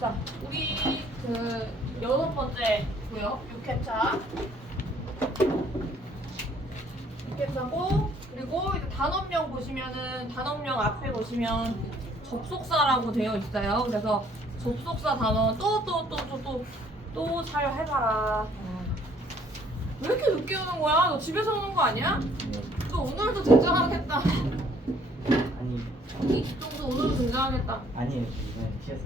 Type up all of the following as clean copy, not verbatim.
자, 우리 그 6번째고요. 6회차. 6회차고, 그리고 이제 단원명 보시면은, 단원명 앞에 보시면 접속사라고 되어 있어요. 그래서 접속사 단원 또 잘 해봐라. 왜 이렇게 늦게 오는 거야? 너 집에서 오는 거 아니야? 너 오늘도 등장하겠다. 아니 이 정도 오늘도 등장하겠다. 아니에요 이번엔 튀어서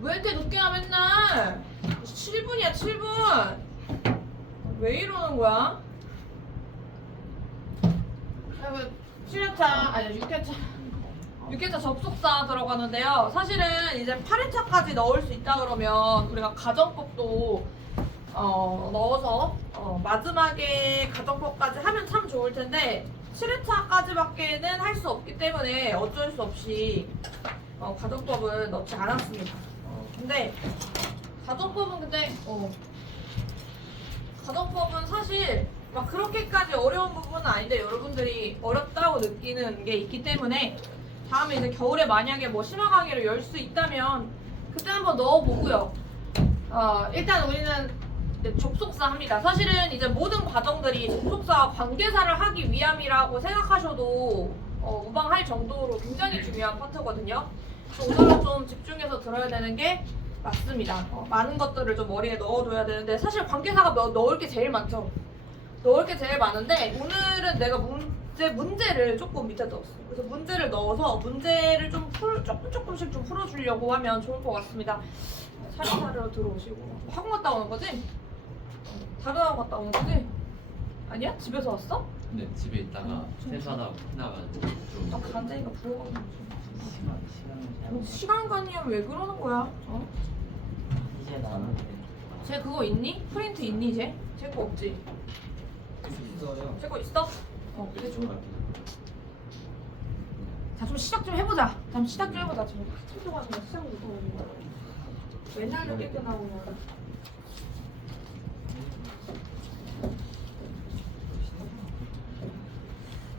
왜 이렇게 늦게 와 맨날? 7분이야 7분. 왜 이러는 거야? 자, 7회차 아니 6회차 접속사 들어가는데요. 사실은 이제 8회차까지 넣을 수 있다 그러면 우리가 가정법도 넣어서 마지막에 가정법까지 하면 참 좋을 텐데 7회차까지밖에는 할 수 없기 때문에 어쩔 수 없이 가정법은 넣지 않았습니다. 근데 가정법은 가정법은 사실 막 그렇게까지 어려운 부분은 아닌데 여러분들이 어렵다고 느끼는 게 있기 때문에 다음에 이제 겨울에 만약에 뭐 심화 강의를 열 수 있다면 그때 한번 넣어보고요. 일단 우리는 이제 접속사 합니다. 사실은 이제 모든 과정들이 접속사와 관계사를 하기 위함이라고 생각하셔도 무방할 정도로 굉장히 중요한 파트거든요. 오늘은 좀 집중해서 들어야 되는 게 맞습니다. 많은 것들을 좀 머리에 넣어둬야 되는데 사실 관계사가 넣을 게 제일 많죠. 넣을 게 제일 많은데 오늘은 내가 문제를 조금 밑에 넣었어요. 그래서 문제를 넣어서 문제를 좀 조금씩 좀 풀어주려고 하면 좋을 것 같습니다. 차례차례로 들어오시고 학원 갔다 오는 거지? 다른 학원 갔다 오는 거지? 아니야? 집에서 왔어? 네, 집에 있다가 세수하다가 끝나가지고 좀 간장이가 부어가지고 시간을 시간 관념 왜 그러는 거야? 이제 나는데 쟤 그거 있니? 프린트 있니 쟤? 쟤 거 없지? 있어요. 쟤 거 있어? 그래 좀. 자, 좀 시작 좀 해보자. 잠 시작 좀 해보자. 지금 한참 동안 시작을 못하고 맨날 늦게 끝나고.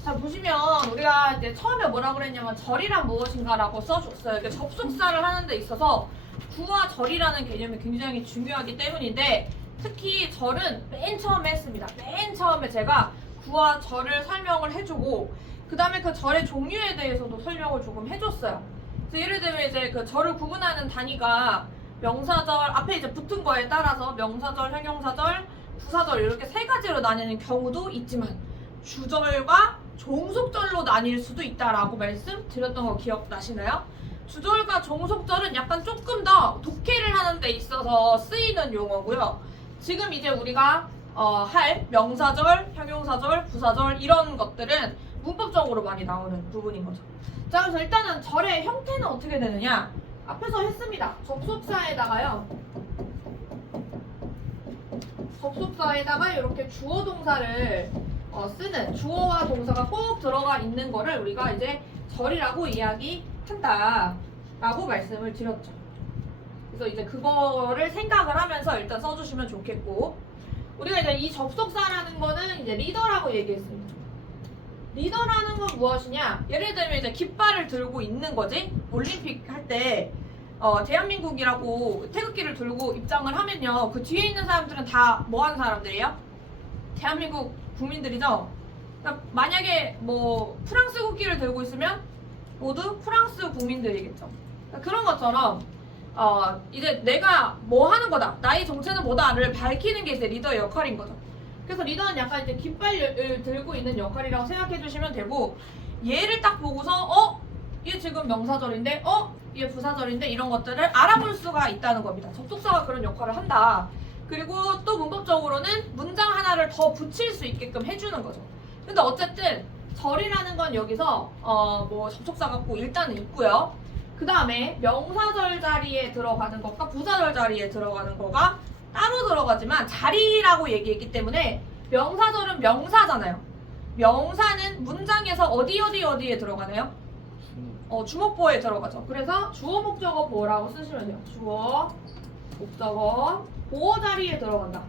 자, 보시면 우리가 이제 처음에 뭐라 그랬냐면 절이란 무엇인가라고 써줬어요. 이게 접속사를 하는 데 있어서 구와 절이라는 개념이 굉장히 중요하기 때문인데 특히 절은 맨 처음에 했습니다. 맨 처음에 제가 구와 절을 설명을 해주고 그 다음에 그 절의 종류에 대해서도 설명을 조금 해줬어요. 그래서 예를 들면 이제 그 절을 구분하는 단위가 명사절 앞에 이제 붙은 거에 따라서 명사절, 형용사절, 부사절 이렇게 세 가지로 나뉘는 경우도 있지만 주절과 종속절로 나뉠 수도 있다라고 말씀드렸던 거 기억나시나요? 주절과 종속절은 약간 조금 더 독해를 하는 데 있어서 쓰이는 용어고요. 지금 이제 우리가 할 명사절, 형용사절, 부사절 이런 것들은 문법적으로 많이 나오는 부분인 거죠. 자, 그래서 일단은 절의 형태는 어떻게 되느냐? 앞에서 했습니다. 접속사에다가요. 접속사에다가 이렇게 주어 동사를 쓰는 주어와 동사가 꼭 들어가 있는 거를 우리가 이제 절이라고 이야기한다라고 말씀을 드렸죠. 그래서 이제 그거를 생각을 하면서 일단 써주시면 좋겠고 우리가 이제 이 접속사라는 거는 이제 리더라고 얘기했습니다. 리더라는 건 무엇이냐? 예를 들면 이제 깃발을 들고 있는 거지. 올림픽 할 때 대한민국이라고 태극기를 들고 입장을 하면요. 그 뒤에 있는 사람들은 다 뭐 하는 사람들이에요? 대한민국 국민들이죠. 그러니까 만약에 뭐 프랑스 국기를 들고 있으면 모두 프랑스 국민들이겠죠. 그러니까 그런 것처럼 이제 내가 뭐 하는 거다, 나의 정체는 뭐다를 밝히는 게 이제 리더의 역할인 거죠. 그래서 리더는 약간 이제 깃발을 들고 있는 역할이라고 생각해 주시면 되고 얘를 딱 보고서 얘 지금 명사절인데 얘 부사절인데 이런 것들을 알아볼 수가 있다는 겁니다. 접속사가 그런 역할을 한다. 그리고 또 문법적으로는 문장 하나를 더 붙일 수 있게끔 해주는 거죠. 근데 어쨌든 절이라는 건 여기서 뭐 접속사가 꼭 일단은 있고요. 그 다음에 명사절 자리에 들어가는 것과 부사절 자리에 들어가는 거가 따로 들어가지만 자리라고 얘기했기 때문에 명사절은 명사잖아요. 명사는 문장에서 어디에 들어가나요? 주목보에 들어가죠. 그래서 주어 목적어 보어라고 쓰시면 돼요. 주어 목적어 보어 자리에 들어간다.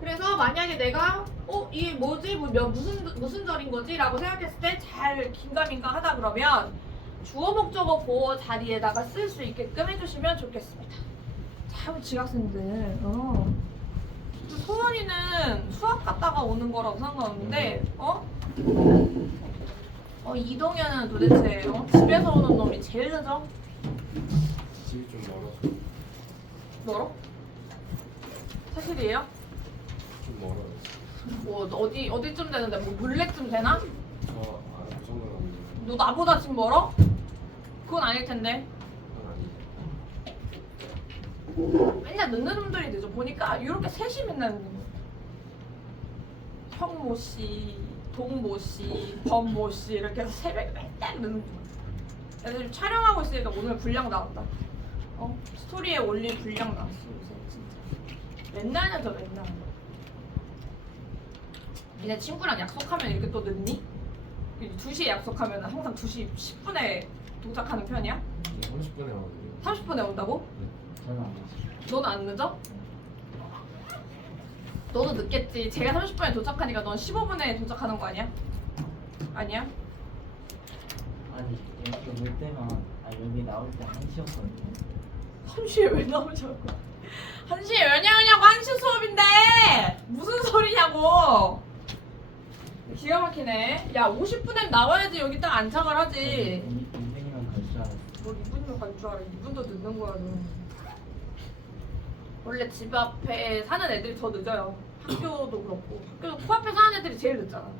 그래서 만약에 내가 이게 뭐지? 무슨 절인 거지? 라고 생각했을 때 잘 긴가민가 하다 그러면 주어 목적어 보어 자리에다가 쓸 수 있게끔 해주시면 좋겠습니다. 자, 우리 지각생들. 소연이는 수학 갔다가 오는 거라고 상관없는데, 이동현은 도대체 집에서 오는 놈이 제일 늦어? 집이 좀 멀어서 멀어? 사실이에요? 좀 멀어요. 뭐 어디쯤 되는데 뭐 물레쯤 되나? 그 정도는 아닌데 너 나보다 집 멀어? 그건 아닐 텐데. 그건 아니에요. 맨날 늦는 놈들이 늦어. 보니까 이렇게 셋이 맨날 늦는 거야. 형모 씨, 동모 씨, 범모 씨 이렇게 해서 새벽에 맨날 늦는 거야. 애들 촬영하고 있으니까 오늘 분량 나왔다. 스토리에 올릴 분량 나왔어 요새 진짜. 맨날 늦어 맨날. 니네 친구랑 약속하면 이렇게 또 늦니? 2시에 약속하면 항상 2시 10분에 도착하는 편이야? 30분에 와거든요. 30분에 온다고? 저는 안 왔어요. 너는 안 늦어? 너도 늦겠지. 제가 30분에 도착하니까 넌 15분에 도착하는 거 아니야? 아니야? 아니 여기 올 때만 여기 나올 때 1시였거든요. 1시에 왜 나오냐고. 1시에 왜 나오냐고. 1시 수업인데 무슨 소리냐고. 기가 막히네. 야 50분엔 나와야지 여기 딱 안착을 하지. 인생이랑 갈 줄 알았어. 뭘 2분이면 갈 줄 알아. 2분도 늦는 거야 너. 원래 집 앞에 사는 애들이 더 늦어요. 학교도 그렇고. 학교도 코앞에 사는 애들이 제일 늦잖아. 자,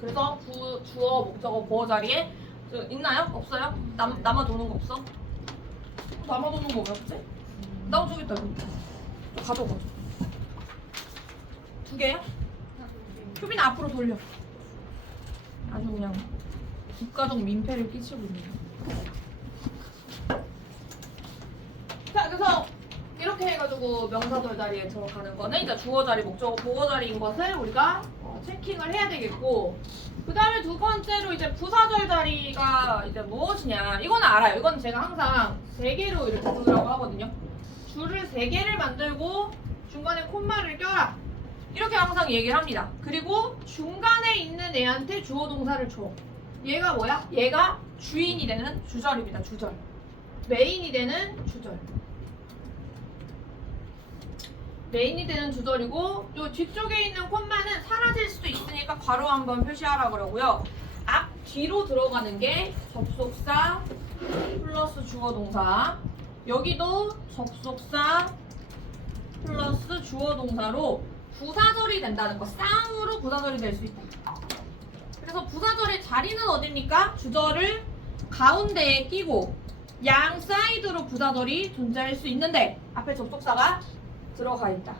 그래서 주어, 목적어, 보어 자리에 있나요? 없어요? 남아 도는 거 없어? 남아 도는 거 왜 없지? 나 저기 있다. 여기. 가져가. 2개야? 효빈아 앞으로 돌려. 아주 그냥 국가적 민폐를 끼치고 있네. 자, 그래서 이렇게 해가지고 명사절 자리에 들어가는 거는 이제 주어 자리, 목적어, 보어 자리인 것을 우리가 체킹을 해야 되겠고, 그 다음에 두 번째로 이제 부사절 자리가 이제 무엇이냐. 이거는 알아요. 이건 제가 항상 3개로 이렇게 부르라고 하거든요. 줄을 3개를 만들고 중간에 콤마를 껴라. 이렇게 항상 얘기를 합니다. 그리고 중간에 있는 애한테 주어 동사를 줘. 얘가 뭐야? 얘가 주인이 되는 주절입니다. 주절. 메인이 되는 주절. 메인이 되는 주절이고, 요 뒤쪽에 있는 콤마는 사라질 수도 있으니까 괄호 한번 표시하라 그러고요. 앞 뒤로 들어가는 게 접속사 플러스 주어 동사. 여기도 접속사 플러스 주어 동사로 부사절이 된다는 거. 쌍으로 부사절이 될 수 있다. 그래서 부사절의 자리는 어딥니까? 주절을 가운데에 끼고 양 사이드로 부사절이 존재할 수 있는데 앞에 접속사가 들어가 있다.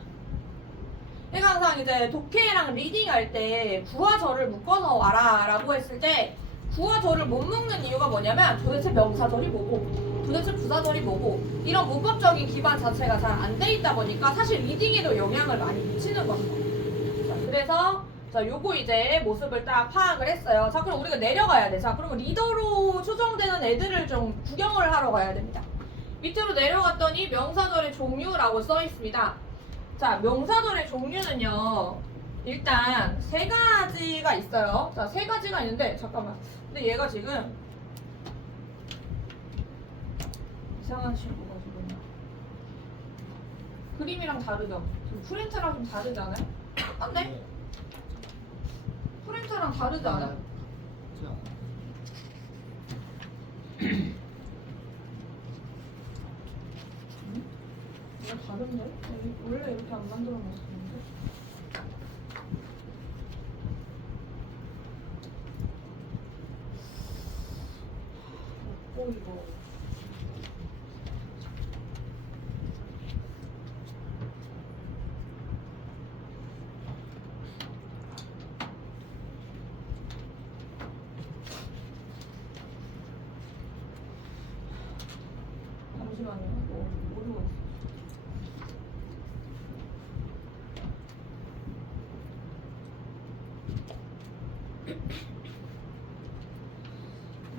내가 항상 이제 독해랑 리딩 할 때 구와절을 묶어서 와라 라고 했을 때 구와절을 못 묶는 이유가 뭐냐면 도대체 명사절이 뭐고 도대체 부사절이 뭐고 이런 문법적인 기반 자체가 잘 안 돼 있다 보니까 사실 리딩에도 영향을 많이 미치는 겁니다. 자, 그래서 자, 요거 이제 모습을 딱 파악을 했어요. 자, 그럼 우리가 내려가야 돼. 자, 그러면 리더로 추정되는 애들을 좀 구경을 하러 가야 됩니다. 밑으로 내려갔더니 명사절의 종류라고 써 있습니다. 자, 명사절의 종류는요, 일단 3가지가 있어요. 자, 3가지가 있는데, 잠깐만. 근데 얘가 지금 이상한 친구가 지금 그림이랑 다르죠? 지금 프린트랑 좀 다르지 않아요? 똑같네? 프린트랑 다르지 않아요? 이거 다른데? 원래 이렇게 안 만들어 놨었는데? 이거 잠시만요. 모르고 있어.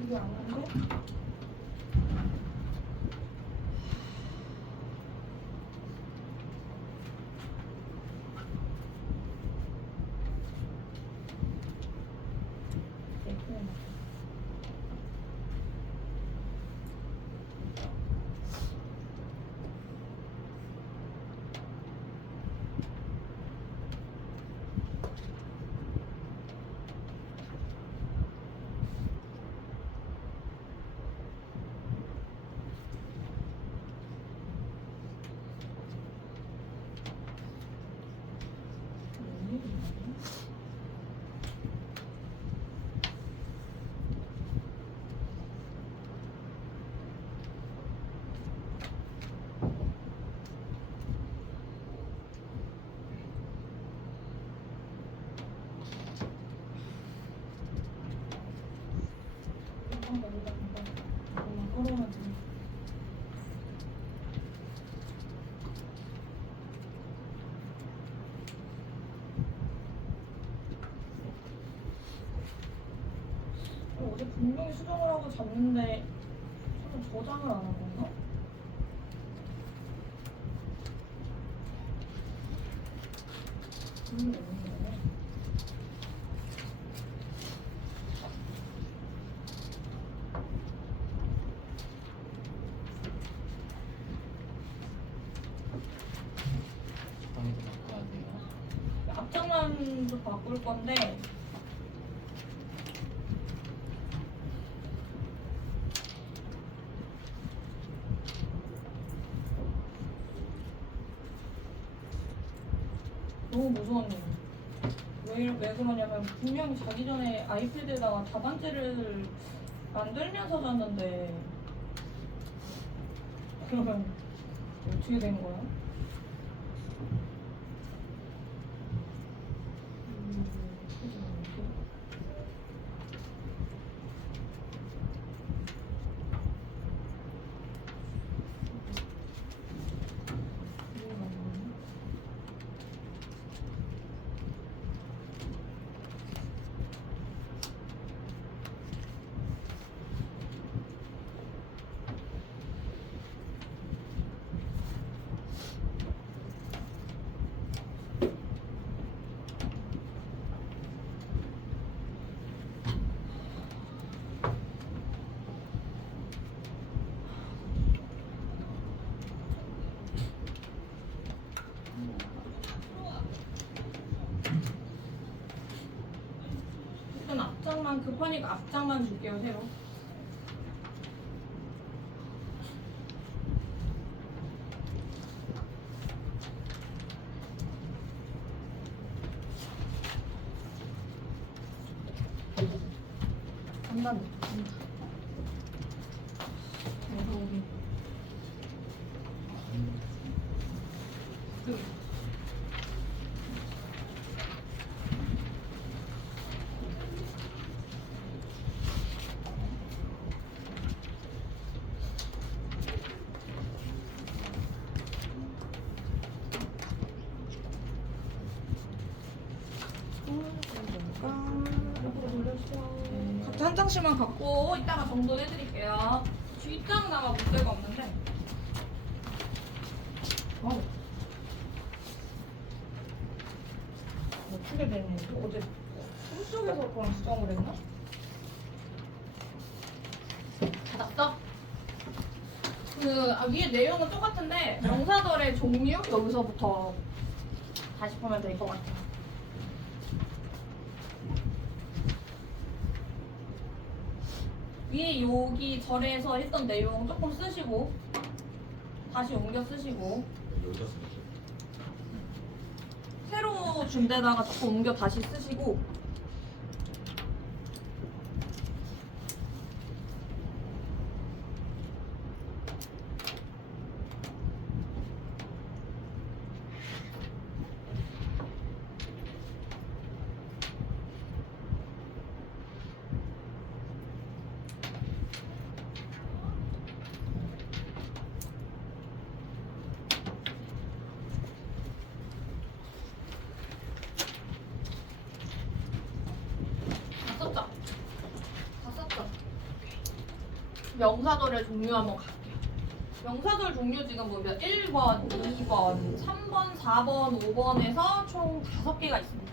이게 안 하는데? 분명히 수정을 하고 잡는데 저는 저장을 안 한 건가? 없는 거네. 방에도 바꿔야 돼요. 앞장만도 바꿀 건데 너무 무서웠네요. 왜 그러냐면 분명히 자기 전에 아이패드에다가 답안지를 만들면서 잤는데 그러면 어떻게 된 거야? 일단 앞장만 급하니까 앞장만 줄게요 새로. 간단해. 각자 한 장씩만 갖고 이따가 정돈해드릴게요. 뒷장나가 문제가 없는데. 어떻게 됐는지 어제 꿈속에서 그런 수정을 했나? 닫았어? 위에 내용은 똑같은데 명사절의 종류 여기서부터 다시 보면 될 것 같아요. 위에 여기 절에서 했던 내용 조금 쓰시고 다시 옮겨 쓰시고 여기다 쓰죠. 새로 준 데다가 조금 옮겨 다시 쓰시고 명사절의 종류 한번 갈게요. 명사절 종류 지금 보면 1번, 2번, 3번, 4번, 5번에서 총 5개가 있습니다.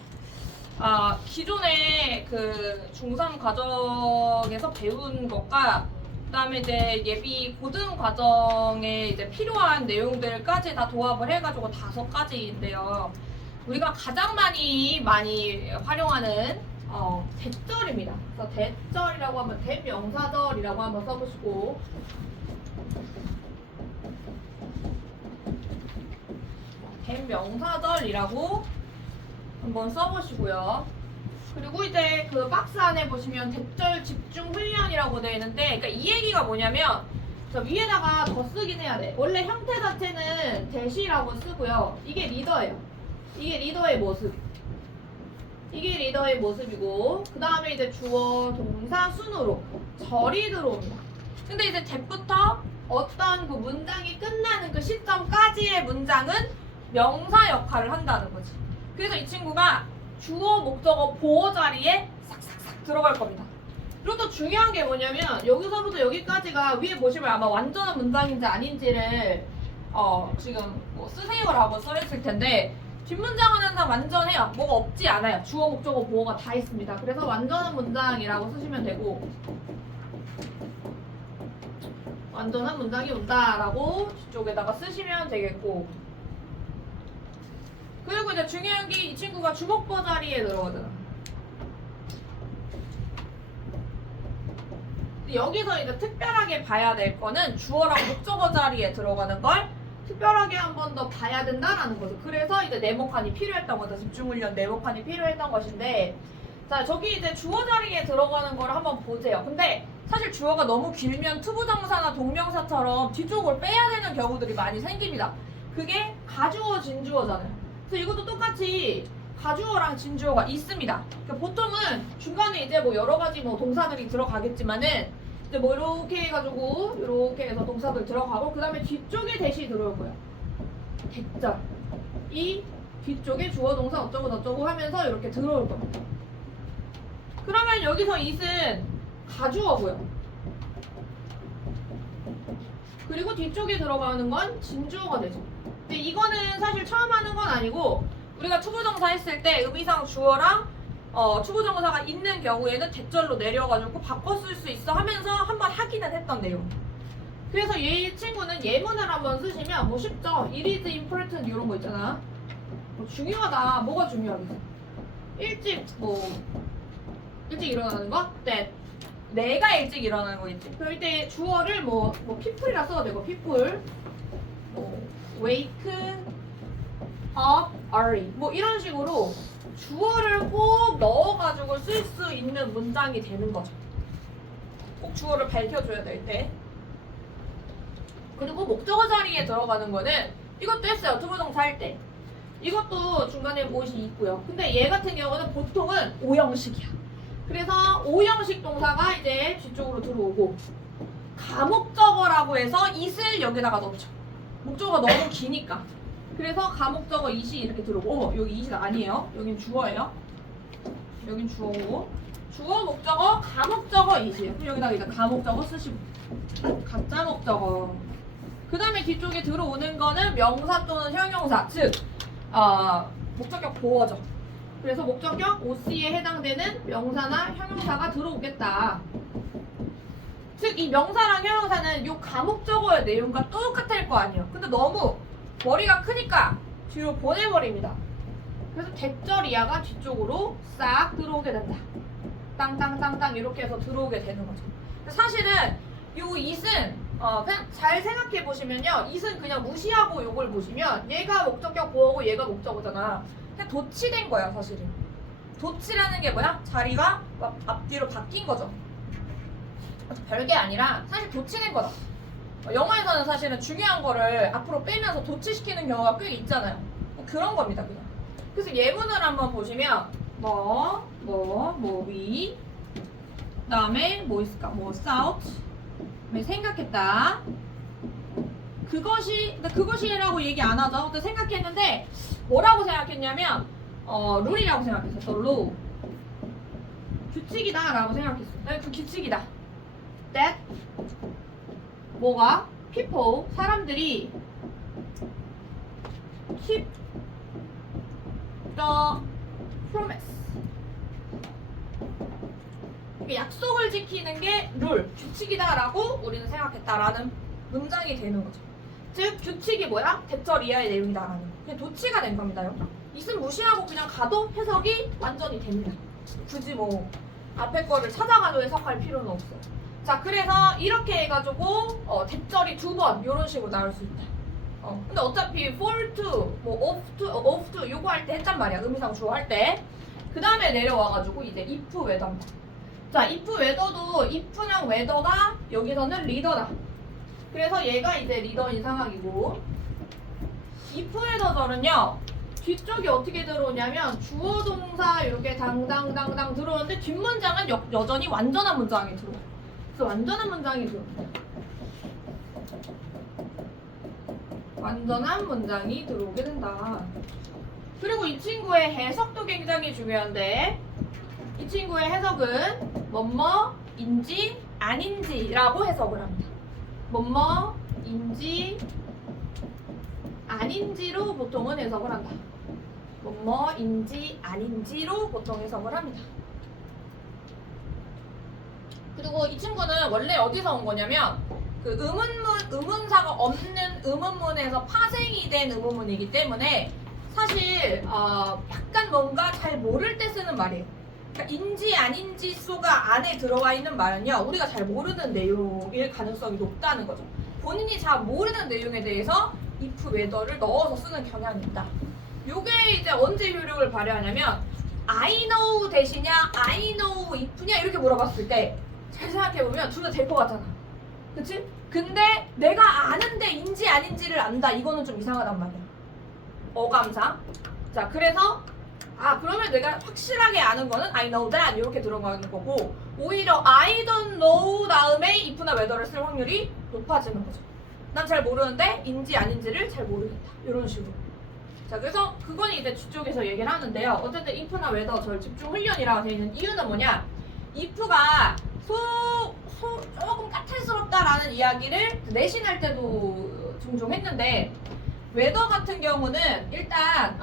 기존에 그 중3 과정에서 배운 것과 그다음에 이제 예비 고등 과정에 이제 필요한 내용들까지 다 도합을 해가지고 5가지인데요. 우리가 가장 많이 활용하는 대절입니다. 그래서 대절이라고 하면 대명사절이라고 한번 써보시고 대명사절이라고 한번 써보시고요. 그리고 이제 그 박스 안에 보시면 대절 집중 훈련이라고 되어 있는데 그러니까 이 얘기가 뭐냐면 저 위에다가 더 쓰긴 해야 돼. 원래 형태 자체는 대시라고 쓰고요. 이게 리더예요. 이게 리더의 모습. 이게 리더의 모습이고 그 다음에 이제 주어, 동사, 순으로 절이 들어옵니다. 근데 이제 대부터 어떤 그 문장이 끝나는 그 시점까지의 문장은 명사 역할을 한다는 거지. 그래서 이 친구가 주어, 목적어, 보어 자리에 싹싹싹 들어갈 겁니다. 그리고 또 중요한 게 뭐냐면 여기서부터 여기까지가 위에 보시면 아마 완전한 문장인지 아닌지를 지금 뭐 쓰세요라고 써있을 텐데 뒷문장은 항상 완전해요. 뭐가 없지 않아요. 주어, 목적어, 보어가 다 있습니다. 그래서 완전한 문장이라고 쓰시면 되고 완전한 문장이 온다라고 뒤쪽에다가 쓰시면 되겠고 그리고 이제 중요한 게 이 친구가 주목보 자리에 들어가잖아. 여기서 이제 특별하게 봐야 될 거는 주어랑 목적어 자리에 들어가는 걸 특별하게 한 번 더 봐야 된다라는 거죠. 그래서 이제 네모칸이 필요했던 거죠. 집중훈련 네모칸이 필요했던 것인데 자 저기 이제 주어 자리에 들어가는 걸 한번 보세요. 근데 사실 주어가 너무 길면 투부정사나 동명사처럼 뒤쪽을 빼야 되는 경우들이 많이 생깁니다. 그게 가주어, 진주어잖아요. 그래서 이것도 똑같이 가주어랑 진주어가 있습니다. 그러니까 보통은 중간에 이제 뭐 여러 가지 뭐 동사들이 들어가겠지만은 이제 뭐 이렇게 해가지고 이렇게 해서 동사들 들어가고 그 다음에 뒤쪽에 대시 들어올 거예요. 대절. 이 뒤쪽에 주어 동사 어쩌고 저쩌고 하면서 이렇게 들어올 겁니다. 그러면 여기서 it은 가주어고요. 그리고 뒤쪽에 들어가는 건 진주어가 되죠. 근데 이거는 사실 처음 하는 건 아니고 우리가 투부정사 했을 때 의미상 주어랑 투부정사가 있는 경우에는 대절로 내려가지고 바꿔 쓸 수 있어 하면서 한번 하기는 했던 내용. 그래서 이 친구는 예문을 한번 쓰시면 뭐 쉽죠. It is important 이런 거 있잖아. 뭐 중요하다. 뭐가 중요하겠어? 일찍 일어나는 거? 네. 내가 일찍 일어나는 거겠지. 그럼 이때 주어를 뭐 people이라 써도 되고 people wake up early 뭐 이런 식으로 주어를 꼭 넣어가지고 쓸 수 있는 문장이 되는 거죠. 꼭 주어를 밝혀줘야 될 때. 그리고 목적어 자리에 들어가는 거는 이것도 했어요. 투부정사 할 때. 이것도 중간에 무엇이 있고요. 근데 얘 같은 경우는 보통은 오형식이야. 그래서 오형식 동사가 이제 뒤쪽으로 들어오고 가목적어라고 해서 it을 여기다가 넣죠. 목적어가 너무 기니까. 그래서 가목적어 it이 이렇게 들어오고 여기 it이 아니에요. 여긴 주어예요. 여긴 주어고 주어, 목적어, 가목적어 it이에요. 그럼 여기다가 이제 가목적어 쓰시고 가짜 목적어. 그 다음에 뒤쪽에 들어오는 거는 명사 또는 형용사, 즉 목적격 보어죠. 그래서 목적격 OC에 해당되는 명사나 형용사가 들어오겠다. 즉 이 명사랑 형용사는 이 가목적어의 내용과 똑같을 거 아니에요. 근데 너무 머리가 크니까 뒤로 보내버립니다. 그래서 대절 이하가 뒤쪽으로 싹 들어오게 된다. 땅땅땅땅 이렇게 해서 들어오게 되는 거죠. 사실은 이 it은 그냥 잘 생각해 보시면요. it은 그냥 무시하고 요걸 보시면 얘가 목적격 보어고 얘가 목적어잖아. 그냥 도치된 거야 사실은. 도치라는 게 뭐야? 자리가 앞뒤로 바뀐 거죠. 별게 아니라 사실 도치된 거다. 영어에서는 사실은 중요한 거를 앞으로 빼면서 도치시키는 경우가 꽤 있잖아요. 그런 겁니다 그냥. 그래서 예문을 한번 보시면 위 그다음에 뭐 있을까? south 생각했다. 그것이라고 얘기 안 하죠. 근데 생각했는데 뭐라고 생각했냐면 룰이라고 생각했어. 룰. 규칙이다 라고 생각했어. 그 규칙이다. that 뭐가? people 사람들이 keep the promise 약속을 지키는 게 룰, 규칙이다라고 우리는 생각했다라는 문장이 되는 거죠. 즉 규칙이 뭐야? 대절 이하의 내용이다라는 거. 그냥 도치가 된 겁니다. it은 무시하고 그냥 가도 해석이 완전히 됩니다. 굳이 뭐 앞에 거를 찾아가지고 해석할 필요는 없어요. 자, 그래서 이렇게 해가지고 대절이 2번 이런 식으로 나올 수 있다. 근데 어차피 for to, 뭐 of to 요거 할 때 했단 말이야. 의미상 주어 할 때. 그 다음에 내려와가지고 이제 if whether입니다. 자, if whether도 if랑 whether가 여기서는 리더다. 그래서 얘가 이제 리더인 상황이고 if whether절은요 뒤쪽이 어떻게 들어오냐면 주어 동사 이렇게 당당당당 들어오는데 뒷문장은 여전히 완전한 문장이 들어와요. 그래서 완전한 문장이 들어옵니다. 완전한 문장이 들어오게 된다. 그리고 이 친구의 해석도 굉장히 중요한데 이 친구의 해석은 뭐뭐 뭐뭐인지 아닌지라고 해석을 합니다. 뭐뭐인지 아닌지로 보통은 해석을 한다. 뭐뭐인지 아닌지로 보통 해석을 합니다. 그리고 이 친구는 원래 어디서 온 거냐면 그 의문사가 없는 의문문에서 파생이 된 의문문이기 때문에 사실 약간 뭔가 잘 모를 때 쓰는 말이에요. 그러니까 인지 아닌지 수가 안에 들어가 있는 말은요, 우리가 잘 모르는 내용일 가능성이 높다는 거죠. 본인이 잘 모르는 내용에 대해서 if, whether를 넣어서 쓰는 경향이 있다. 요게 이제 언제 효력을 발휘하냐면 I know 대시냐 I know if냐 이렇게 물어봤을 때 잘 생각해보면 둘 다 될 것 같잖아. 그치? 근데 내가 아는데 인지 아닌지를 안다. 이거는 좀 이상하단 말이야. 어감상. 자, 그래서 그러면 내가 확실하게 아는 거는 I know that 이렇게 들어가는 거고, 오히려 I don't know 다음에 if나 whether를 쓸 확률이 높아지는 거죠. 난 잘 모르는데 인지 아닌지를 잘 모르겠다. 이런 식으로. 자, 그래서 그건 이제 뒤쪽에서 얘기를 하는데요. 어쨌든 if나 whether 절 집중 훈련이라고 되어 있는 이유는 뭐냐? if가 조금 까탈스럽다라는 이야기를 내신할 때도 종종 했는데, whether 같은 경우는 일단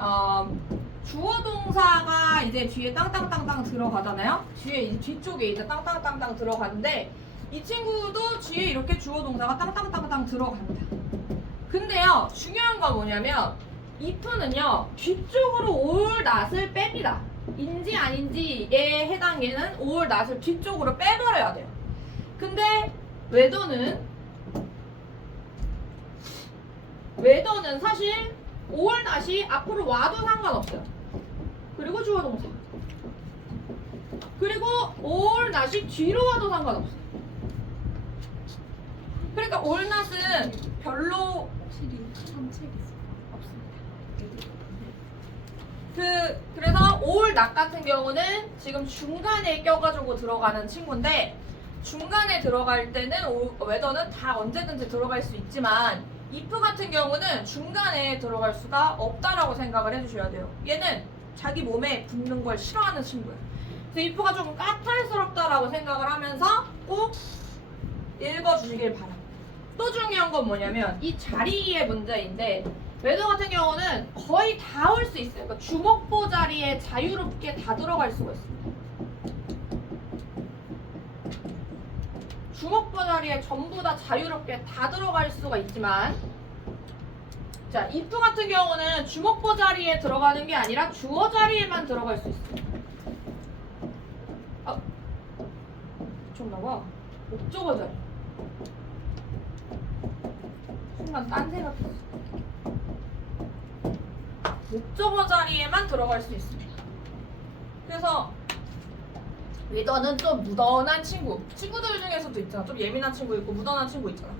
주어 동사가 이제 뒤에 땅땅땅땅 들어가잖아요. 뒤에 이제 뒤쪽에 이제 땅땅땅땅 들어가는데 이 친구도 뒤에 이렇게 주어 동사가 땅땅땅땅 들어갑니다. 근데요, 중요한 건 뭐냐면 if는요 뒤쪽으로 올 not을 뺍니다. 인지 아닌지에 해당되는 올 not을 뒤쪽으로 빼버려야 돼요. 근데 whether는 사실 올 not이 앞으로 와도 상관없어요. 그리고 주어 동사. 그리고 올 not이 뒤로 와도 상관없어요. 그러니까 올 not은 별로 확실히 산책 없습니다. 그래서 올 not 같은 경우는 지금 중간에 껴가지고 들어가는 친구인데, 중간에 들어갈 때는 whether는 다 언제든지 들어갈 수 있지만 if 같은 경우는 중간에 들어갈 수가 없다라고 생각을 해주셔야 돼요. 얘는 자기 몸에 붙는 걸 싫어하는 친구예요. 그래서 if가 조금 까탈스럽다라고 생각을 하면서 꼭 읽어주시길 바랍니다. 또 중요한 건 뭐냐면 이 자리의 문제인데, whether 같은 경우는 거의 다 올 수 있어요. 그러니까 주목보 자리에 자유롭게 다 들어갈 수가 있습니다. 주목보 자리에 전부 다 자유롭게 다 들어갈 수가 있지만, 자, if 같은 경우는 주목보 자리에 들어가는 게 아니라 주어 자리에만 들어갈 수 있어요. 미쳤나봐. 목적어 자리. 순간 딴 생각했어. 목적어 자리에만 들어갈 수 있습니다. 그래서 whether는 좀 무던한 친구들 중에서도 있잖아. 좀 예민한 친구 있고 무던한 친구 있잖아.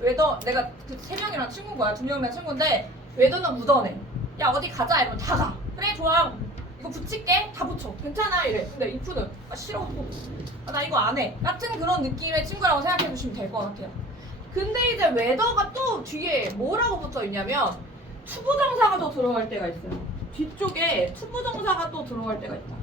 whether, 내가 그 3명이랑 친구인 거야. 2명이랑 친구인데 whether는 무던해. 야, 어디 가자 이러면 다 가. 그래, 좋아. 이거 붙일게. 다 붙여. 괜찮아 이래. 근데 if는 싫어. 나 이거 안 해. 같은 그런 느낌의 친구라고 생각해 주시면 될 것 같아요. 근데 이제 whether가 또 뒤에 뭐라고 붙어 있냐면 투부정사가 또 들어갈 때가 있어요. 뒤쪽에 투부정사가 또 들어갈 때가 있다.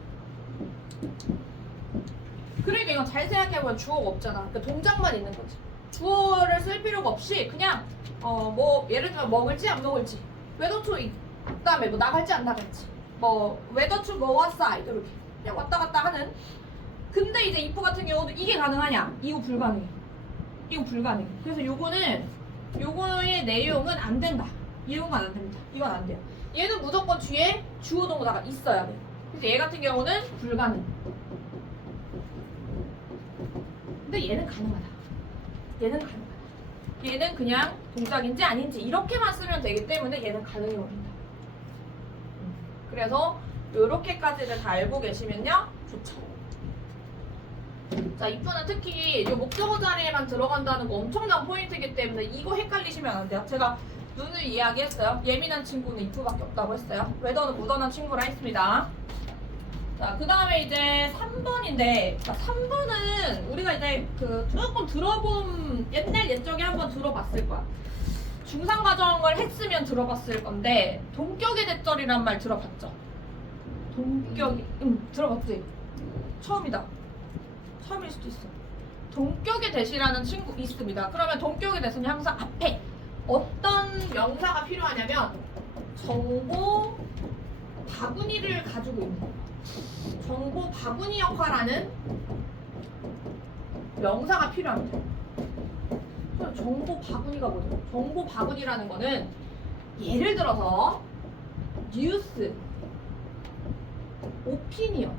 그러니까 이건 잘 생각해보면 주어가 없잖아. 그러니까 동작만 있는 거지. 주어를 쓸 필요가 없이 그냥 뭐 예를 들면 먹을지 안 먹을지, whether to eat, 그다음에 뭐 나갈지 안 나갈지, 뭐 whether to go outside 이렇게 그냥 왔다 갔다 하는. 근데 이제 if 같은 경우도 이게 가능하냐? 이거 불가능해. 이거 불가능해. 그래서 요거의 내용은 안 된다. 이런 건 안 됩니다. 이건 안 돼요. 얘는 무조건 뒤에 주어 동사가 있어야 돼. 그래서 얘 같은 경우는 불가능. 근데 얘는 가능하다. 얘는 가능하다. 얘는 그냥 동작인지 아닌지 이렇게만 쓰면 되기 때문에 얘는 가능해 버린다. 그래서 요렇게까지를 다 알고 계시면요 좋죠. 자, if는 특히 이 목적어 자리에만 들어간다는 거 엄청난 포인트이기 때문에 이거 헷갈리시면 안 돼요. 제가 눈을 이야기했어요. 예민한 친구는 if밖에 없다고 했어요. whether는 무던한 친구라 했습니다. 자, 그 다음에 이제 3번인데, 3번은 우리가 이제 조금 들어본, 옛적에 한번 들어봤을 거야. 중상과정을 했으면 들어봤을 건데, 동격의 대절이란 말 들어봤죠? 동격이, 들어봤지? 처음이다. 처음일 수도 있어. 동격의 대시라는 친구 있습니다. 그러면 동격의 대시는 항상 앞에 어떤 명사가 필요하냐면 정보 바구니를 가지고 있는 정보 바구니 역할하는 명사가 필요합니다. 그럼 정보 바구니가 뭐죠? 정보 바구니라는 거는 예를 들어서 뉴스, 오피니언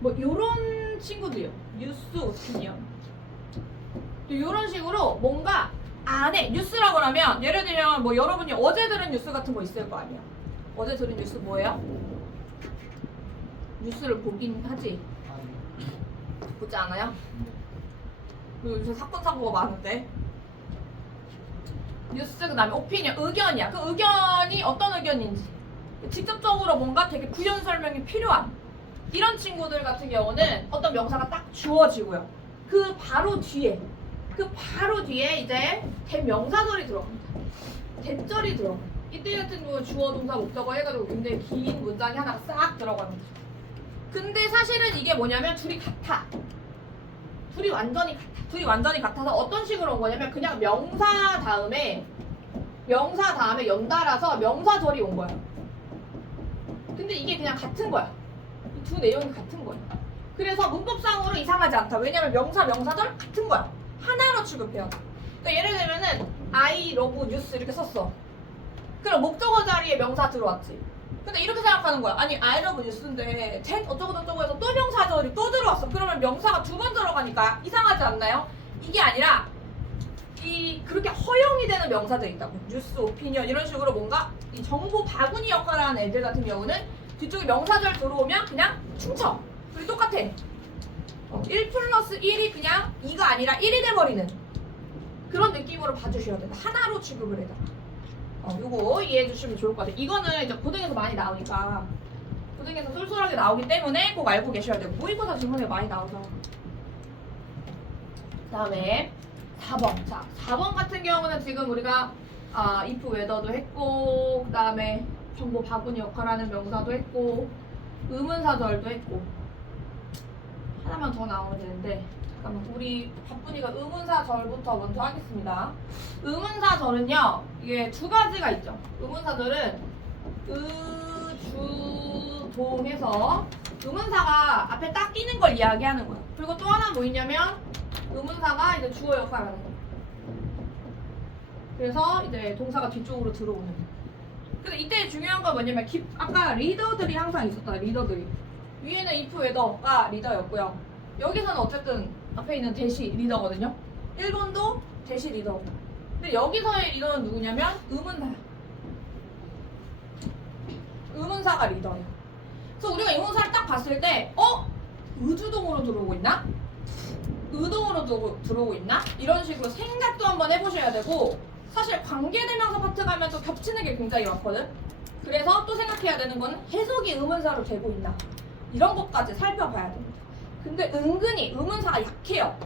뭐 요런 친구들이요. 뉴스, 오피니언 요런 식으로 뭔가 안에 뉴스라고 하면 예를 들면 뭐 여러분이 어제 들은 뉴스 같은 거 있을 거 아니야. 어제 들은 뉴스 뭐예요? 뉴스를 보긴 하지. 보지 않아요? 그리고 요새 사건 사고가 많은데. 뉴스 그다음에 오피니언 의견이야. 그 의견이 어떤 의견인지 직접적으로 뭔가 되게 구현 설명이 필요한 이런 친구들 같은 경우는 어떤 명사가 딱 주어지고요. 그 바로 뒤에 이제 대명사절이 들어갑니다. 대절이 들어갑니다. 이때 같은 경우 주어 동사 목적어 해가지고 굉장히 긴 문장이 하나 싹 들어갑니다. 근데 사실은 이게 뭐냐면 둘이 같아. 둘이 완전히 같아서 어떤 식으로 온 거냐면 그냥 명사 다음에 연달아서 명사절이 온 거야. 근데 이게 그냥 같은 거야. 이 두 내용이 같은 거야. 그래서 문법상으로 이상하지 않다. 왜냐면 명사절 같은 거야. 하나로 취급해요. 그러니까 예를 들면은 I love news 이렇게 썼어. 그럼 목적어 자리에 명사 들어왔지. 근데 이렇게 생각하는 거야. 아니 I love news인데 that 어쩌고 해서 또 명사절이 또 들어왔어. 그러면 명사가 두 번 들어가니까 이상하지 않나요? 이게 아니라 그렇게 허용이 되는 명사들이 있다고. 뉴스, 오피니언 이런 식으로 뭔가 이 정보 바구니 역할을 하는 애들 같은 경우는 뒤쪽에 명사절 들어오면 그냥 충청. 둘이 똑같아. 1 플러스 1이 그냥 2가 아니라 1이 돼버리는 그런 느낌으로 봐주셔야 된다. 하나로 취급을 해다. 요거 이해해 주시면 좋을 것 같아요. 이거는 이제 고등에서 많이 나오니까 고등에서 쏠쏠하게 나오기 때문에 꼭 알고 계셔야 돼요. 모의고사 질문에 많이 나오죠. 그 다음에 4번. 자, 4번 같은 경우는 지금 우리가 if whether도 했고 그 다음에 정보 바구니 역할하는 명사도 했고 의문사절도 했고 하나만 더 나오면 되는데 잠깐만 우리 바쁜이가 의문사절부터 먼저 하겠습니다. 의문사절은요 이게 두 가지가 있죠. 의문사절은 의주동해서 의문사가 앞에 딱 끼는 걸 이야기하는 거야. 그리고 또 하나 뭐 있냐면 의문사가 이제 주어 역할을 하는 거야. 그래서 이제 동사가 뒤쪽으로 들어오는. 근데 이때 중요한 건 뭐냐면 아까 리더들이 항상 있었다. 리더들이 위에는 if whether가 리더였고요. 여기서는 어쨌든 앞에 있는 대시 리더거든요. 1번도 대시 리더고. 근데 여기서의 리더는 누구냐면 의문사야. 의문사가 리더예요. 그래서 우리가 의문사를 딱 봤을 때 의주동으로 들어오고 있나? 의동으로 들어오고 있나? 이런 식으로 생각도 한번 해보셔야 되고 사실 관계대명사 파트 가면 또 겹치는 게 굉장히 많거든. 그래서 또 생각해야 되는 거는 해석이 의문사로 되고 있나? 이런 것까지 살펴봐야 됩니다. 근데 은근히 의문사가 약해요.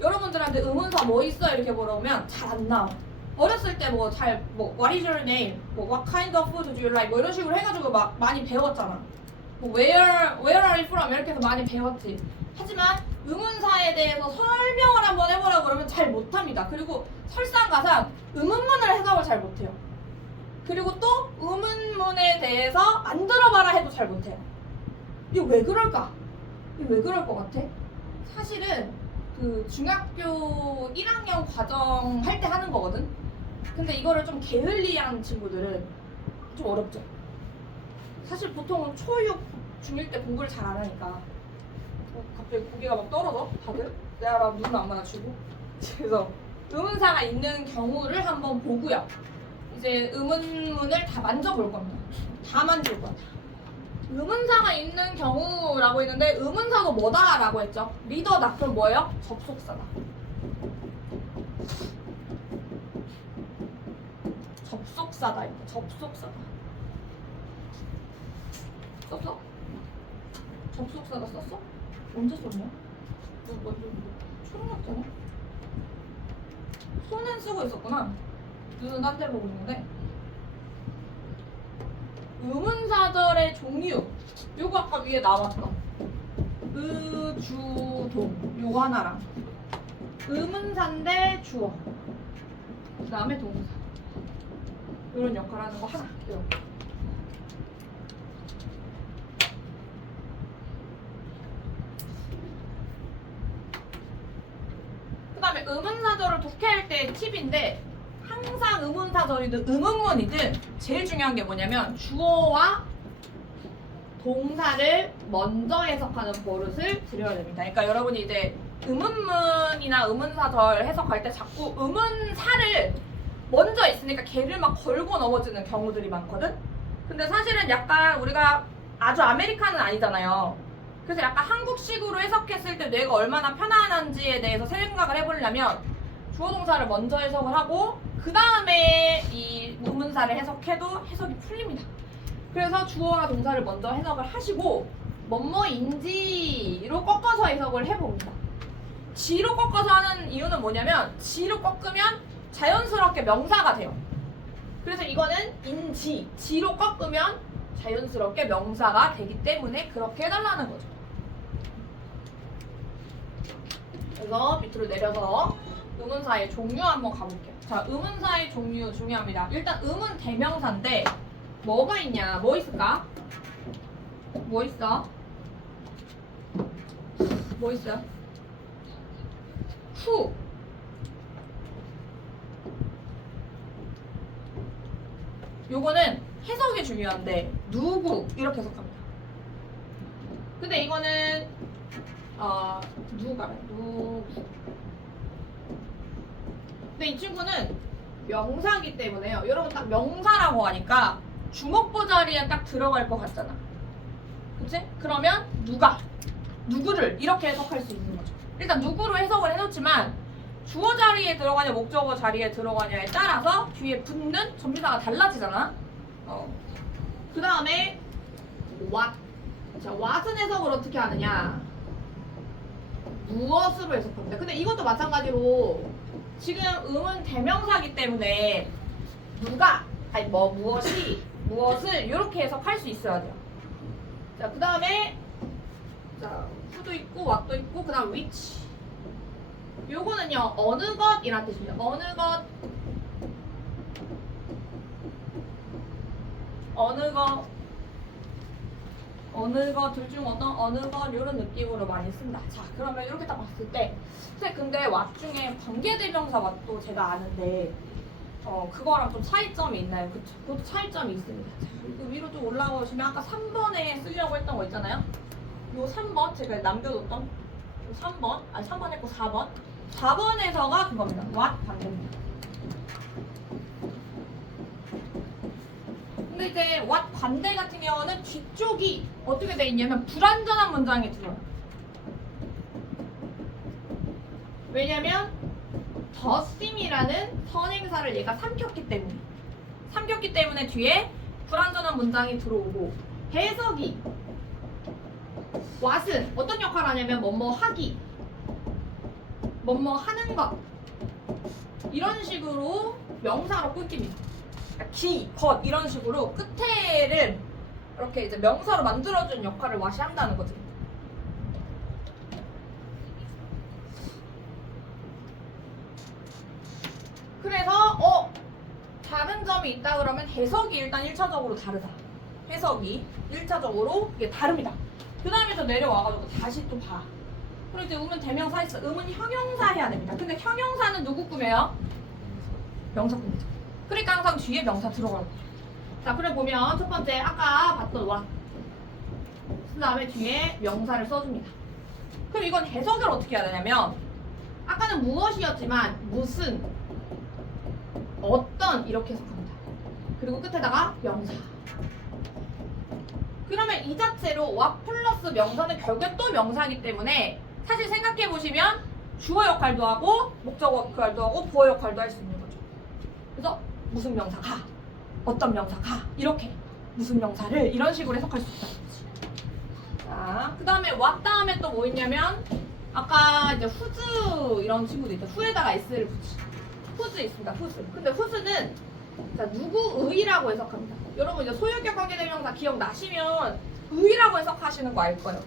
여러분들한테 의문사 뭐 있어? 이렇게 물어보면 잘 안 나와. 어렸을 때 what is your name? what kind of food do you like? 이런 식으로 해가지고 막 많이 배웠잖아. where are you from? 이렇게 해서 많이 배웠지. 하지만 의문사에 대해서 설명을 한번 해보라고 그러면 잘 못합니다. 그리고 설상가상 의문문을 해석을 잘 못해요. 그리고 또 의문문에 대해서 안 들어봐라 해도 잘 못해요. 이거 왜 그럴까? 이거 왜 그럴 것 같아? 사실은 그 중학교 1학년 과정 할 때 하는 거거든? 근데 이거를 좀 게을리한 친구들은 좀 어렵죠. 사실 보통은 초6, 중1 때 공부를 잘 안 하니까 갑자기 고개가 막 떨어져 다들? 내가 막 눈 안 마주치고 그래서 의문사가 있는 경우를 한번 보고요. 이제 의문문을 다 만져볼 겁니다. 다 만질 거야. 의문사가 있는 경우라고 했는데 의문사도 뭐다 라고 했죠? 리더다. 그럼 뭐예요? 접속사다. 접속사다. 접속사다. 썼어? 접속사다 썼어? 언제 썼냐? 초등학교네? 손은 쓰고 있었구나. 눈은 딴 데 보고 있는데 의문사절의 종류 요거 아까 위에 나왔다. 의주동 요거 하나랑 의문사인데 주어 그 다음에 동사 이런 역할 하는 거 하나 이렇게. 그 다음에 의문사절을 독해할 때 팁인데 항상 의문사절이든 의문문이든 제일 중요한 게 뭐냐면 주어와 동사를 먼저 해석하는 버릇을 들여야 됩니다. 그러니까 여러분이 이제 의문문이나 의문사절 해석할 때 자꾸 의문사를 먼저 있으니까 걔를 막 걸고 넘어지는 경우들이 많거든? 근데 사실은 약간 우리가 아주 아메리카는 아니잖아요. 그래서 약간 한국식으로 해석했을 때 뇌가 얼마나 편안한지에 대해서 생각을 해보려면 주어 동사를 먼저 해석을 하고 그 다음에 이 의문사를 해석해도 해석이 풀립니다. 그래서 주어와 동사를 먼저 해석을 하시고 뭐뭐인지로 꺾어서 해석을 해봅니다. 지로 꺾어서 하는 이유는 뭐냐면 지로 꺾으면 자연스럽게 명사가 돼요. 그래서 이거는 인지, 지로 꺾으면 자연스럽게 명사가 되기 때문에 그렇게 해달라는 거죠. 그래서 밑으로 내려서 의문사의 종류 한번 가볼게요. 자, 의문사의 종류 중요합니다. 일단 의문 대명사인데 뭐가 있냐? 뭐 있을까? 뭐 있어? 뭐 있어요? 후. 요거는 해석이 중요한데 누구 이렇게 해석합니다. 근데 이거는 누구. 근데 이 친구는 명사기 때문에요. 여러분 딱 명사라고 하니까 주목보 자리에 딱 들어갈 것 같잖아. 그치? 그러면 누구를 이렇게 해석할 수 있는 거죠. 일단 누구로 해석을 해놓지만 주어 자리에 들어가냐 목적어 자리에 들어가냐에 따라서 뒤에 붙는 전미사가 달라지잖아. 그 다음에 what. 자, what은 해석을 어떻게 하느냐? 무엇으로 해석합니다. 근데 이것도 마찬가지로 지금 의문 대명사기 때문에 무엇을 이렇게 해석할 수 있어야 돼요. 자, 그 다음에 자, who도 있고 what도 있고 그 다음 which. 요거는요 어느 것이란 뜻입니다. 어느 것 둘 중 어느 것 이런 느낌으로 많이 쓴다. 자, 그러면 이렇게 딱 봤을 때 근데 what 중에 관계대명사 what도 제가 아는데 그거랑 좀 차이점이 있나요? 그쵸? 그것도 차이점이 있습니다. 자, 이거 위로 좀 올라오시면 아까 3번에 쓰려고 했던 거 있잖아요. 요 3번 제가 남겨뒀던 요 3번 3번 했고 4번에서가 그겁니다. what 관계입니다. 근데 이제 what 관대 같은 경우는 뒤쪽이 어떻게 돼 있냐면 불완전한 문장이 들어요. 왜냐면 the seem이라는 선행사를 얘가 삼켰기 때문에 뒤에 불완전한 문장이 들어오고 해석이 what은 어떤 역할을 하냐면 뭐뭐 하기, 뭐뭐 하는 것 이런 식으로 명사로 끊깁니다. 기, 것 이런 식으로 끝에를 이렇게 이제 명사로 만들어주는 역할을 what이 한다는 거죠. 그래서 다른 점이 있다 그러면 해석이 일단 1차적으로 다르다. 해석이 1차적으로 이게 다릅니다. 그 다음에 또 내려와가지고 다시 또 봐. 그리고 이제 의문 대명사 있어. 의문 형용사 해야 됩니다. 근데 형용사는 누구 꾸며요? 명사 꾸미죠. 그러니까 항상 뒤에 명사 들어가고. 자, 그래 보면 첫 번째 아까 봤던 what. 그 다음에 뒤에 명사를 써줍니다. 그럼 이건 해석을 어떻게 해야 되냐면 아까는 무엇이었지만 무슨, 어떤 이렇게 해석합니다. 그리고 끝에다가 명사. 그러면 이 자체로 what 플러스 명사는 결국엔 또 명사이기 때문에 사실 생각해보시면 주어 역할도 하고 목적어 역할도 하고 부어 역할도 할 수 있는 거죠. 그래서 무슨 명사 가, 어떤 명사 가 이렇게 무슨 명사를 이런 식으로 해석할 수 있다는 거지. 자, 그 다음에 what 다음에 또 뭐 있냐면 아까 이제 whose 이런 친구도 있죠. who에다가 s를 붙이. whose 있습니다. whose. 근데 whose는 자, 누구의라고 해석합니다. 여러분 이제 소유격 관계대명사 기억나시면 의라고 해석하시는 거 알 거예요.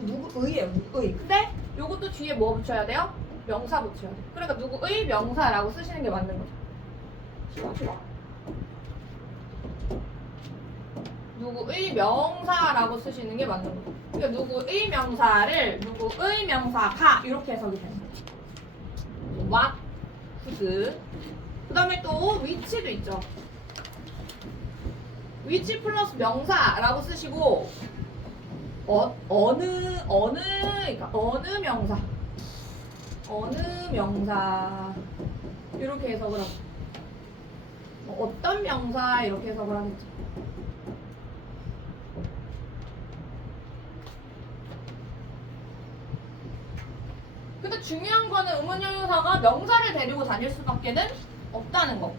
누구의예요, 누구의. 근데 요것도 뒤에 뭐 붙여야 돼요? 명사 붙여야 돼요. 그러니까 누구의 명사라고 쓰시는 게 맞는 거죠. 누구의 명사라고 쓰시는 게 맞는 거죠. 그러니까 누구의 명사를 누구의 명사가 이렇게 해석이 되는 거죠. what, whose. 그 다음에 또 위치도 있죠. 위치 플러스 명사라고 쓰시고 그러니까 어느 명사 이렇게 해석을 하고 어떤 명사 이렇게 해석을 하겠죠. 근데 중요한 거는 의문형용사가 명사를 데리고 다닐 수밖에는 없다는 거.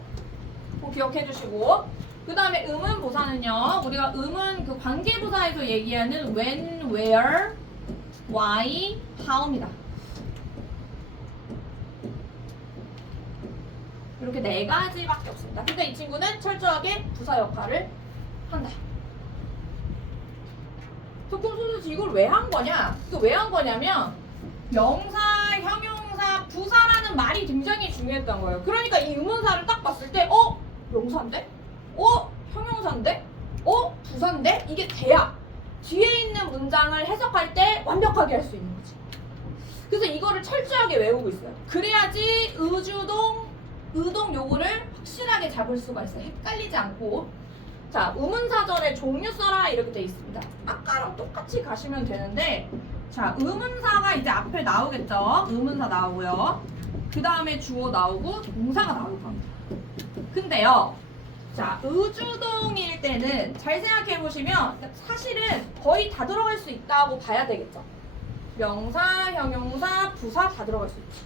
그거 기억해 주시고. 그 다음에 의문부사는요. 우리가 의문 그 관계부사에서 얘기하는 when, where, why, how입니다. 이렇게 네 가지밖에 없습니다. 근데 이 친구는 철저하게 부사 역할을 한다. 조금소소지 이걸 왜 한 거냐? 이거 왜 한 거냐면 명사, 형용사, 부사라는 말이 굉장히 중요했던 거예요. 그러니까 이 의문사를 딱 봤을 때 명사인데? 형용사인데? 부사인데? 이게 돼야 뒤에 있는 문장을 해석할 때 완벽하게 할 수 있는 거지. 그래서 이거를 철저하게 외우고 있어요. 그래야지 의동 요구를 확실하게 잡을 수가 있어요. 헷갈리지 않고. 자, 의문사절에 종류 써라 이렇게 돼 있습니다. 아까랑 똑같이 가시면 되는데 자, 의문사가 이제 앞에 나오겠죠. 의문사 나오고요. 그 다음에 주어 나오고 동사가 나올 겁니다. 근데요. 자, 의주동일 때는 잘 생각해 보시면 사실은 거의 다 들어갈 수 있다고 봐야 되겠죠. 명사, 형용사, 부사 다 들어갈 수 있지.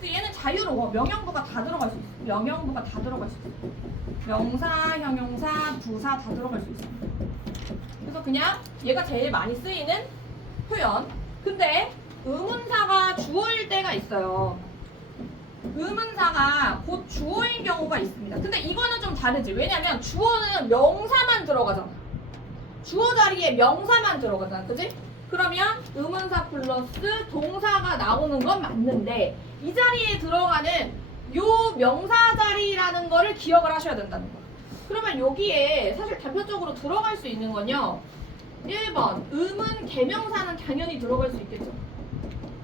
근데 얘는 자유로워. 명령부가 다 들어갈 수 있어. 명령부가 다 들어갈 수 있어. 명사, 형용사, 부사 다 들어갈 수 있어. 그래서 그냥 얘가 제일 많이 쓰이는 표현. 근데 의문사가 주어일 때가 있어요. 의문사가 곧 주어인 경우가 있습니다. 근데 이거는 좀 다르지. 왜냐면 주어는 명사만 들어가잖아. 주어 자리에 명사만 들어가잖아. 그지? 그러면 의문사 플러스 동사가 나오는 건 맞는데 이 자리에 들어가는 요 명사 자리라는 거를 기억을 하셔야 된다는 거야. 그러면 여기에 사실 대표적으로 들어갈 수 있는 건요. 1번 의문 대명사는 당연히 들어갈 수 있겠죠.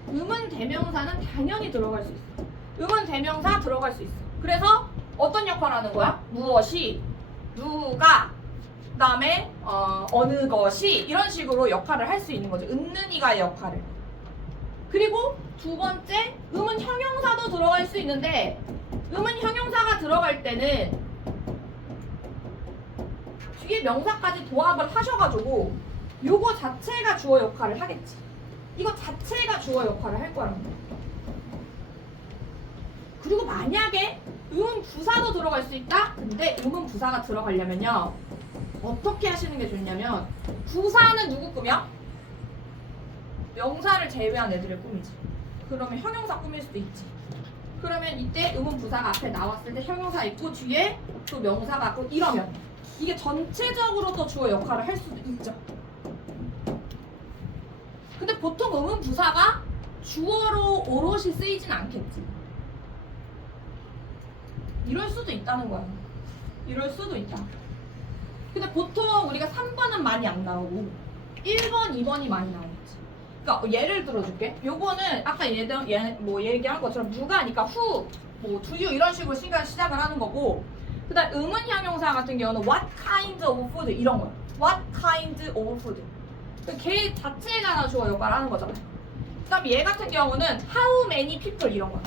의문 대명사는 당연히 들어갈 수 있어. 의문 대명사 들어갈 수 있어. 그래서 어떤 역할을 하는 거야? 무엇이, 누가, 그 다음에 어느 것이 이런 식으로 역할을 할 수 있는 거죠. 은는이가의 역할을. 그리고 두 번째 의문 형용사도 들어갈 수 있는데 의문 형용사가 들어갈 때는 뒤에 명사까지 도합을 하셔가지고 요거 자체가 주어 역할을 하겠지. 이거 자체가 주어 역할을 할 거라는 거야. 그리고 만약에 의문 부사도 들어갈 수 있다? 근데 의문 부사가 들어가려면요. 어떻게 하시는 게 좋냐면 부사는 누구 꾸며? 명사를 제외한 애들을 꾸미지. 그러면 형용사 꾸밀 수도 있지. 그러면 이때 의문 부사가 앞에 나왔을 때 형용사 있고 뒤에 또 명사가 있고 이러면 이게 전체적으로 또 주어 역할을 할 수도 있죠. 근데 보통 의문 부사가 주어로 오롯이 쓰이진 않겠지. 이럴 수도 있다는 거야. 이럴 수도 있다. 근데 보통 우리가 3번은 많이 안 나오고 1번, 2번이 많이 나오겠지. 그러니까 예를 들어줄게. 요거는 아까 얘기한 것처럼 누가니까 who, do you 이런 식으로 시작을 하는 거고 그 다음 의문 형용사 같은 경우는 what kind of food 이런 거야. what kind of food. 걔 자체가 다 주어 역할을 하는 거잖아요. 그 다음 얘 같은 경우는 how many people 이런 거야.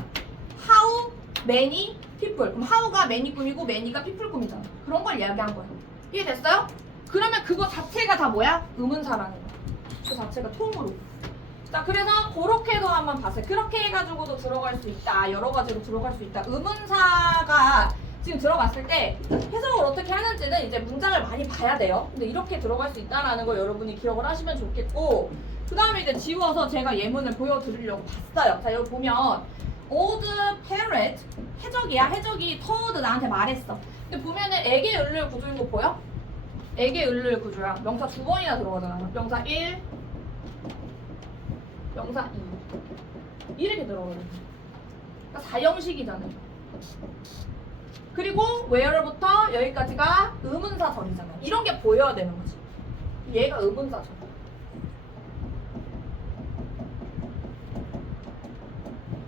how many people. 그럼 how가 many 꾸미고 many가 people 꾸미잖아. 그런 걸 이야기한 거야. 이해됐어요? 그러면 그거 자체가 다 뭐야? 의문사라는 거야. 그 자체가 통으로. 자, 그래서 그렇게도 한번 봤어요. 그렇게 해가지고도 들어갈 수 있다. 여러 가지로 들어갈 수 있다. 의문사가 지금 들어갔을 때 해석을 어떻게 하는지는 이제 문장을 많이 봐야 돼요. 근데 이렇게 들어갈 수 있다라는 걸 여러분이 기억을 하시면 좋겠고 그 다음에 이제 지워서 제가 예문을 보여드리려고 봤어요. 자, 여기 보면 old parrot 해적이야. 해적이 told 나한테 말했어. 근데 보면은 애게 을를 구조인 거 보여? 애게 을를 구조야. 명사 두 번이나 들어가잖아. 명사 1, 명사 2 이렇게 들어가거든. 그러니까 4형식이잖아요. 그리고 where부터 여기까지가 의문사절이잖아. 이런 게 보여야 되는 거지. 얘가 의문사절.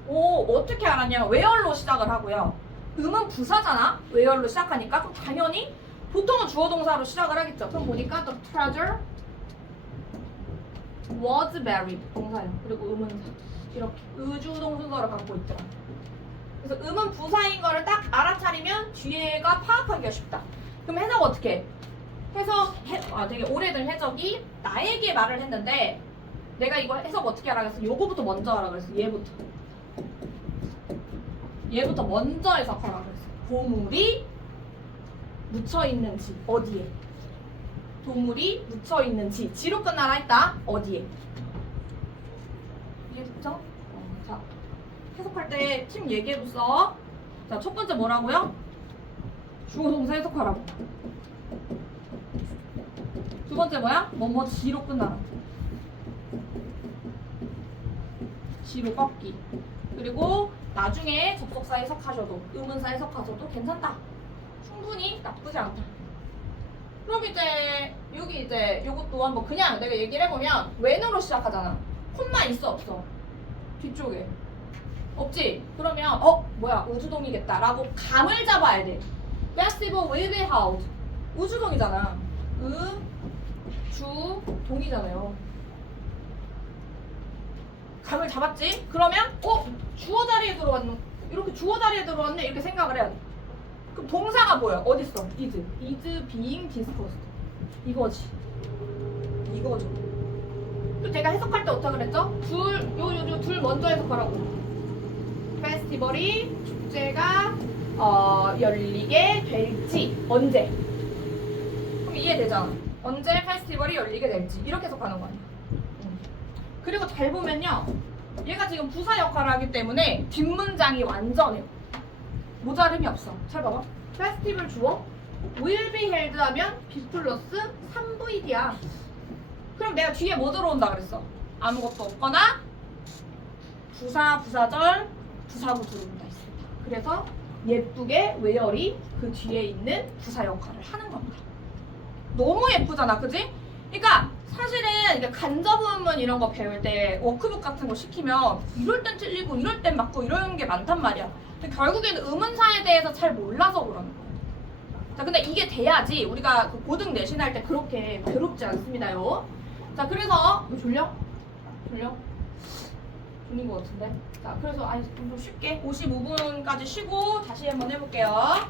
오, 어떻게 알았냐? where로 시작을 하고요. 음은 부사잖아. where로 시작하니까 그럼 당연히 보통은 주어 동사로 시작을 하겠죠. 그럼 보니까 the treasure was buried 동사예요. 그리고 의문사 이렇게 의주동 순서를 갖고 있더라. 그래서 음은 부사인 거를 딱 알아차리면 뒤에가 파악하기가 쉽다. 그럼 해석 어떻게 해? 되게 오래된 해석이 나에게 말을 했는데 내가 이거 해석 어떻게 하라 그랬어? 요거부터 먼저 하라 그랬어. 얘부터 먼저 해석하라 그랬어. 보물이 묻혀있는지 어디에? 도물이 묻혀있는지 지로 끝나라 했다. 어디에? 이해됐죠? 자, 해석할 때 팀 얘기해줬어. 자, 첫 번째 뭐라고요? 주어 동사 해석하라고. 두 번째 뭐야? 뭐뭐 지로 끝나라. 지로 꺾기. 그리고 나중에 접속사 해석하셔도 의문사 해석하셔도 괜찮다. 충분히 나쁘지 않다. 그럼 이제 여기 이제 요것도 한번 그냥 내가 얘기를 해보면 when으로 시작하잖아. 콤마 있어 없어? 뒤쪽에 없지? 그러면 뭐야 우주동이겠다 라고 감을 잡아야 돼. Festival will be held. 우주동이잖아. 주동이잖아요. 감을 잡았지? 그러면 주어 자리에 들어왔네. 이렇게 주어 자리에 들어왔네 이렇게 생각을 해야 돼. 그럼 동사가 뭐야? 어딨어? is being discussed. 이거지. 이거죠. 또 제가 해석할 때 어떻게 그랬죠? 둘 먼저 해석하라고. 페스티벌이 축제가 열리게 될지 언제? 그럼 이해되잖아. 언제 페스티벌이 열리게 될지 이렇게 해석하는 거 아니야. 그리고 잘 보면요, 얘가 지금 부사 역할을 하기 때문에 뒷문장이 완전해요. 모자름이 없어. 잘 봐봐. 페스티벌 주어 will be held 하면 be 플러스 3VD야. 그럼 내가 뒤에 뭐 들어온다 그랬어? 아무것도 없거나 부사, 부사절, 부사구 들어온다 했습니다. 그래서 예쁘게 where이 그 뒤에 있는 부사 역할을 하는 겁니다. 너무 예쁘잖아, 그지? 그러니까 사실은 이제 간접의문 이런 거 배울 때 워크북 같은 거 시키면 이럴 땐 찔리고 이럴 땐 맞고 이런 게 많단 말이야. 근데 결국에는 의문사에 대해서 잘 몰라서 그러는 거야. 자, 근데 이게 돼야지 우리가 그 고등 내신할 때 그렇게 괴롭지 않습니다요. 자, 그래서 왜 졸려? 졸린 것 같은데. 자, 그래서 좀 쉽게 55분까지 쉬고 다시 한번 해볼게요.